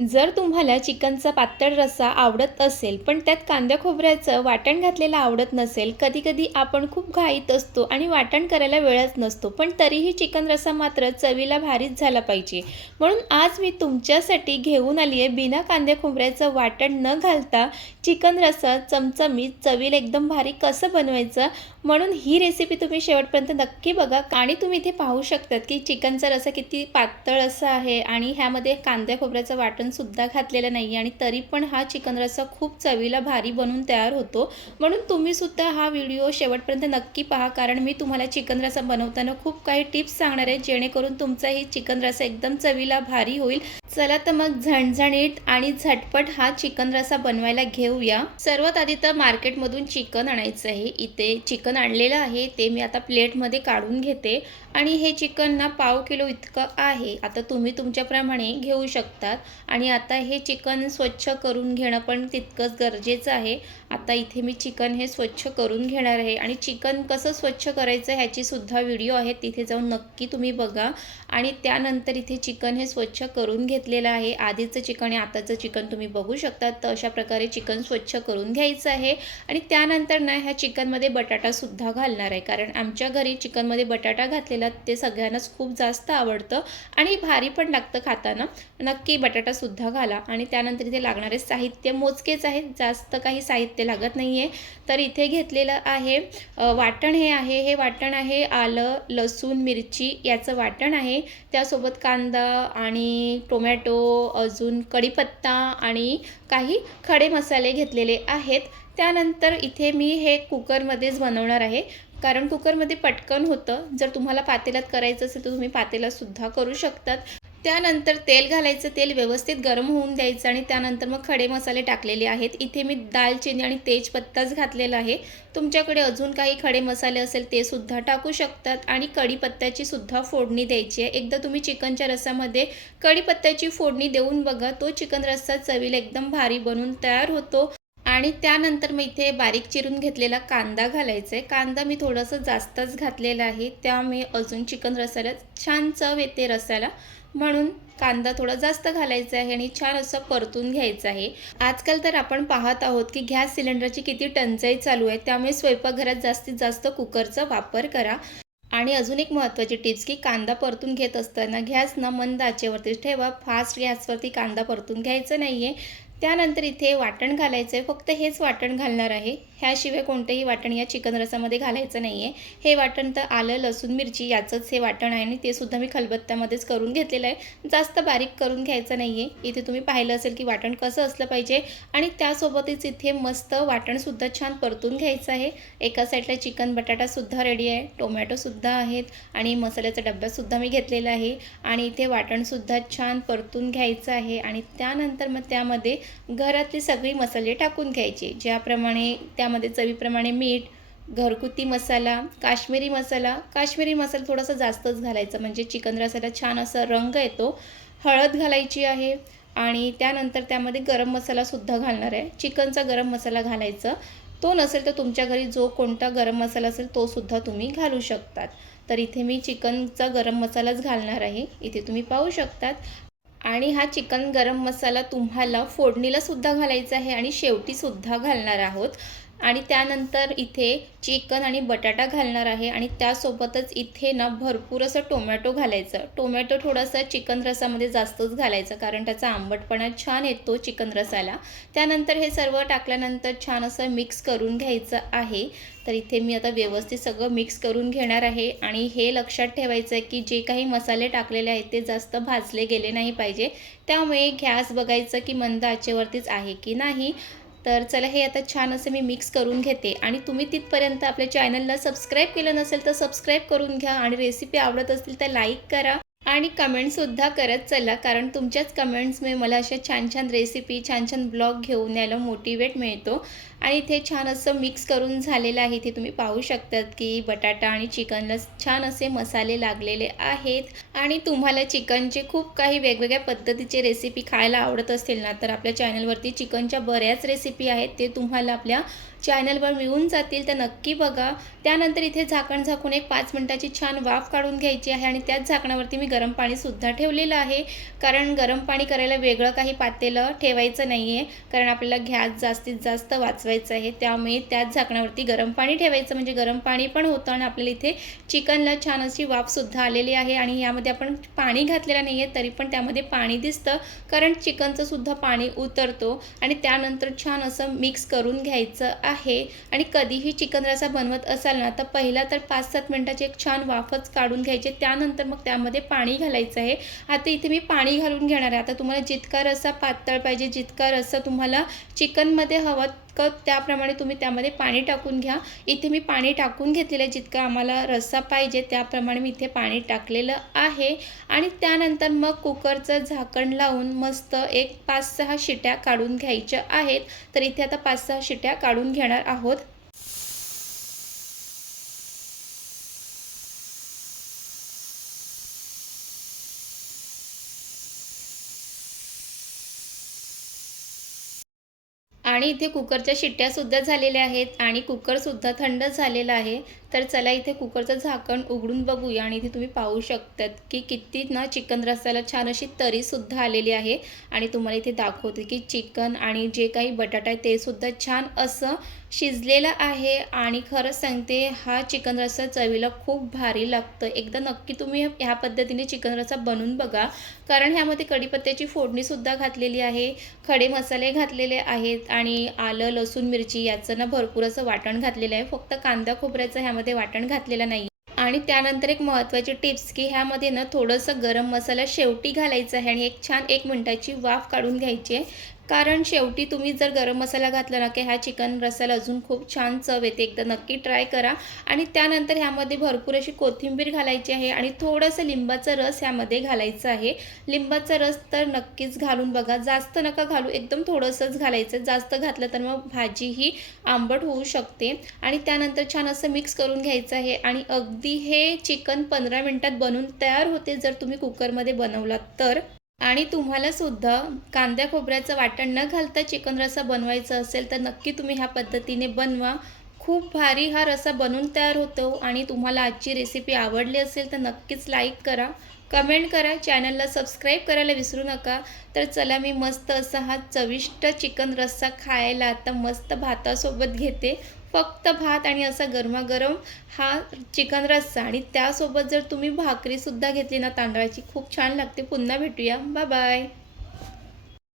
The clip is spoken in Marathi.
जर तुम्हाला चिकनचा पातळ रस्सा आवडत असेल, पण त्यात कांदा खोबऱ्याचं वाटण घातलेलं आवडत नसेल, कधी-कधी आपण खूप घाईत असतो आणि वाटण करायला वेळच नसतो, पण तरीही चिकन रस्सा मात्र चवीला भारीच झाला पाहिजे. म्हणून आज मी तुमच्यासाठी घेऊन आली आहे बिना कांदा खोबऱ्याचं वाटण न घालता चिकन रस्सा चमचमीत, चवीला एकदम भारी कसं बनवायचं. म्हणून ही रेसिपी तुम्ही शेवटपर्यंत नक्की बघा आणि तुम्ही इथे पाहू शकतात की चिकनचा रस्सा किती पातळ असा आहे आणि ह्यामध्ये कांदा खोबऱ्याचं वाटण सुद्धा घातलेलं नाही आणि तरी पण हा चिकन रस्सा खूप चवीला भारी बनून तयार होतो. म्हणून तुम्ही सुद्धा हा व्हिडिओ शेवटपर्यंत नक्की पहा, कारण मी तुम्हाला चिकन रस्सा बनवताना खूप काही टिप्स सांगणार आहे, जेणेकरून तुमचाही चिकन रस्सा एकदम चवीला भारी होईल. चला तर मग झणझणीत आणि झटपट हा चिकन रस्सा बनवायला घेऊया. सर्वात आधी तर मार्केटमधून चिकन आणायचं आहे. इथे चिकन आणलेलं आहे, ते मी आता प्लेटमध्ये काढून घेते आणि हे चिकन ना 1/2 किलो इतकं आहे. आता तुम्ही तुमच्याप्रमाणे घेऊ शकतात आणि आता हे चिकन स्वच्छ करून घेणं पण तितकंच गरजेचं आहे. आता इथे मी चिकन हे स्वच्छ करून घेणार आहे आणि चिकन कसं स्वच्छ करायचं ह्याची सुद्धा व्हिडिओ आहे, तिथे जाऊन नक्की तुम्ही बघा. आणि त्यानंतर इथे चिकन हे स्वच्छ करून घेतलेलं आहे. आधीचं चिकन आणि आताचं चिकन तुम्ही बघू शकता. तर अशा प्रकारे चिकन स्वच्छ करून घ्यायचं आहे आणि त्यानंतर ना ह्या चिकनमध्ये बटाटासुद्धा घालणार आहे, कारण आमच्या घरी चिकनमध्ये बटाटा घातलेला ते सगळ्यांनाच खूप जास्त आवडतं आणि भारी पण लागतं खाताना. नक्की बटाटासुद्धा घाला आणि त्यानंतर इथे लागणारे साहित्य मोजकेच आहेत, जास्त काही साहित्य लागत नाही आहे. तर इथे घेतलेलं आहे वाटण हे वाटण आहे आलं, लसूण, मिरची याचं वाटण आहे. त्यासोबत कांदा आणि टोमॅटो, अजून कढीपत्ता आणि काही खडे मसाले घेतलेले आहेत. त्यानंतर इथे मी हे कुकरमध्येच बनवणार आहे, कारण कुकरमध्ये पटकन होतं. जर तुम्हाला पातेल्यात करायचं असेल तर तुम्ही पातेल्यातसुद्धा करू शकतात. त्यानंतर तेल घालायचं, तेल व्यवस्थित गरम होऊन द्यायचं आणि त्यानंतर मग खडे मसाले टाकलेले आहेत. इथे मी दालचिनी आणि तेजपत्ताच घातलेला आहे. तुमच्याकडे अजून काही खडे मसाले असेल ते सुद्धा टाकू शकतात आणि कढीपत्त्याची सुद्धा फोडणी द्यायची आहे. एकदा तुम्ही चिकनच्या रस्सामध्ये कढीपत्त्याची फोडणी देऊन बघा, तो चिकन रस्सा चवीला एकदम भारी बनून तयार होतो. आणि त्यानंतर मी इथे बारीक चिरून घेतलेला कांदा घालायचा आहे. कांदा मी थोडंसं जास्तच घातलेला आहे, त्यामुळे अजून चिकन रस्स्याला छान चव येते रस्स्याला. म्हणून कांदा थोडा जास्त घालायचा आहे आणि छान असं परतून घ्यायचं आहे. आजकाल तर आपण पाहत आहोत की गॅस सिलेंडरची किती टंचाई चालू आहे, त्यामुळे स्वयंपाकघरात जास्तीत जास्त कुकरचा वापर करा. आणि अजून एक महत्त्वाची टिप्स की कांदा परतून घेत असताना गॅस न मंद आचेवरतीच ठेवा, फास्ट गॅसवरती कांदा परतून घ्यायचा नाही आहे. त्यानंतर इथे वाटण घालायचं आहे, फक्त हेच वाटण घालणार आहे. ह्याशिवाय कोणतेही वाटण या चिकन रस्सामध्ये घालायचं नाही आहे. हे वाटण तर आलं, लसूण, मिरची याचंच हे वाटण आहे आणि ते सुद्धा मी खलबत्त्यामध्येच करून घेतलेलं आहे. जास्त बारीक करून घ्यायचं नाही आहे. इथे तुम्ही पाहिलं असेल की वाटण कसं असलं पाहिजे आणि त्यासोबतच इथे मस्त वाटणसुद्धा छान परतून घ्यायचं आहे. एका साईडला चिकन बटाटासुद्धा रेडी आहे, टोमॅटोसुद्धा आहेत आणि मसाल्याचा डब्बासुद्धा मी घेतलेला आहे आणि इथे वाटणसुद्धा छान परतून घ्यायचं आहे आणि त्यानंतर मग त्यामध्ये घरातले सगळे मसाले टाकून घ्यायचे, ज्याप्रमाणे त्यामध्ये चवीप्रमाणे मीठ, घरगुती मसाला, काश्मीरी मसाला थोडासा जास्तच घालायचा, म्हणजे चिकन रस्स्याला छान असा रंग येतो. हळद घालायची आहे आणि त्यानंतर त्यामध्ये गरम मसालासुद्धा घालणार आहे. चिकनचा गरम मसाला घालायचा, तो नसेल तर तुमच्या घरी जो कोणता गरम मसाला असेल तो सुद्धा तुम्ही घालू शकतात. तर इथे मी चिकनचा गरम मसालाच घालणार आहे, इथे तुम्ही पाहू शकतात. आणि हा चिकन गरम मसाला तुम्हाला फोडणीला सुद्धा घालायचा आहे आणि शेवटी सुद्धा घालणार आहोत. आणि त्यानंतर इथे चिकन आणि बटाटा घालणार आहे आणि त्यासोबतच इथे ना भरपूर असं टोमॅटो घालायचं. टोमॅटो थोडासा चिकन रसामध्ये जास्तच घालायचा, कारण त्याचा आंबटपणा छान येतो चिकन रसाला. त्यानंतर हे सर्व टाकल्यानंतर छान असं मिक्स करून घ्यायचं आहे. तर इथे मी आता व्यवस्थित सगळं मिक्स करून घेणार आहे आणि हे लक्षात ठेवायचं आहे की जे काही मसाले टाकलेले आहेत ते जास्त भाजले गेले नाही पाहिजे, त्यामुळे गॅस बघायचं की मंद आचेवरतीच आहे की नाही. तर चला हे आता छान असं मी मिक्स करून घेते आणि तुम्ही तिथपर्यंत आपल्या चॅनलला सबस्क्राईब केलं नसेल तर सबस्क्राईब करून घ्या आणि रेसिपी आवडत असतील तर लाईक करा आणि कमेंटसुद्धा करत चला, कारण तुमच्याच कमेंट्समुळे मला अशा छान छान रेसिपी, छान छान ब्लॉग घेऊन यायला मोटिवेट मिळतो. आणि इथे छान असं मिक्स करून झालेलं आहे. इथे तुम्ही पाहू शकतात की बटाटा आणि चिकनला छान असे मसाले लागलेले आहेत आणि तुम्हाला चिकनचे खूप काही वेगवेगळ्या पद्धतीचे रेसिपी खायला आवडत असतील ना, तर आपल्या चॅनलवरती चिकनच्या बऱ्याच रेसिपी आहेत, ते तुम्हाला आपल्या चॅनलवर मिळून जातील तर नक्की बघा। त्यानंतर इथे झाकण झाकून एक 5 मिनिटाची छान वाफ काढून घ्यायची आहे आणि त्याच झाकणावरती मी गरम पाणीसुद्धा ठेवलेलं आहे, कारण गरम पाणी करायला वेगळं काही पातेलं ठेवायचं नाही आहे, कारण आपल्याला गॅस जास्तीत जास्त वाचवायचं आहे। त्यामुळे त्याच झाकणावरती गरम पाणी ठेवायचं, म्हणजे गरम पाणी पण होतं आणि आपल्याला इथे चिकनला छान अशी वाफसुद्धा आलेली आहे। आणि यामध्ये आपण पाणी घातलेलं नाही आहे, तरी पण त्यामध्ये पाणी दिसतं, कारण चिकनचं सुद्धा पाणी उतरतो। आणि त्यानंतर छान असं मिक्स करून घ्यायचं आहे। आणि कधीही चिकन रस्सा बनवत असाल ना, तर पहिला तर 5-7 मिनिटाची एक छान वाफच काढून घ्यायची, त्यानंतर मग त्यामध्ये पाणी घालायचं आहे। आता इथे मी पाणी घालून घेणार आहे। आता तुम्हाला जितका रस्सा पातळ पाहिजे, जितका रस्सा तुम्हाला चिकनमध्ये हवा त्याप्रमाणे तुम्ही त्यामध्ये पाणी टाकून घ्या। इथे मी पाणी टाकून घेतलेलं आहे, जितका आम्हाला रस्सा पाहिजे त्याप्रमाणे मी इथे पाणी टाकलेलं आहे। आणि त्यानंतर मग कुकरचं झाकण लावून मस्त एक 5-6 शिट्या काढून घ्यायच्या आहेत। तर इथे आता 5-6 शिट्या काढून घेणार आहोत। आणि इथे कुकरच्या शिट्ट्यासुद्धा झालेल्या आहेत आणि कुकरसुद्धा थंड झालेला आहे। तर चला इथे कुकरचं झाकण उघडून बघूया आणि इथे तुम्ही पाहू शकतात की किती ना चिकन रस्स्याला छान अशी तरीसुद्धा आलेली आहे। आणि तुम्हाला इथे दाखवते की चिकन आणि जे काही बटाटा आहे ते सुद्धा छान असं शिजलेलं आहे। आणि खरंच सांगते, हा चिकन रस्सा चवीला खूप भारी लागतं। एकदा नक्की तुम्ही ह्या पद्धतीने चिकन रस्सा बनवून बघा, कारण ह्यामध्ये कढीपत्त्याची फोडणीसुद्धा घातलेली आहे, खडे मसाले घातलेले आहेत आणि आलं, लसूण, मिरची याचं ना भरपूर असं वाटण घातलेलं आहे। फक्त कांदा खोबऱ्याचं ह्यामध्ये वाटण घातलेलं नाही। आणि त्यानंतर एक महत्त्वाची टिप्स की ह्यामध्ये ना थोडंसं गरम मसाला शेवटी घालायचा आहे आणि एक छान 1 मिनिटाची वाफ काढून घ्यायची आहे, कारण शेवटी तुम्ही जर गरम मसाला घातला ना की ह्या चिकन रस्स्याला अजून खूप छान चव येते। एकदा नक्की ट्राय करा। आणि त्यानंतर ह्यामध्ये भरपूर अशी कोथिंबीर घालायची आहे आणि थोडंसं लिंबाचा रस ह्यामध्ये घालायचा आहे। लिंबाचा रस तर नक्कीच घालून बघा, जास्त नका घालू, एकदम थोडंसंच घालायचं, जास्त घातलं तर मग भाजी ही आंबट होऊ शकते। आणि त्यानंतर छान असं मिक्स करून घ्यायचं आहे आणि अगदी हे चिकन 15 मिनिटात बनून तयार होते, जर तुम्ही कुकरमध्ये बनवलात तर। आणि तुम्हाला सुद्धा कांद्या खोबऱ्याचं वाटण न घालता चिकन रस्सा बनवायचा असेल तर नक्की तुम्ही ह्या पद्धतीने बनवा। खूप भारी हा रस्सा बनून तयार होतो। आणि तुम्हाला आजची रेसिपी आवडली असेल तर नक्कीच लाईक करा, कमेंट करा, चॅनलला सबस्क्राईब करायला विसरू नका। तर चला मी मस्त असा हा चविष्ट चिकन रस्सा खायला आता मस्त भातासोबत घेते। फक्त भात आणि असा गरमागरम हा चिकन रस्सा, आणि त्यासोबत जर तुम्ही भाकरीसुद्धा घेतली ना तांदळाची, खूप छान लागते। पुन्हा भेटूया, बाय बाय।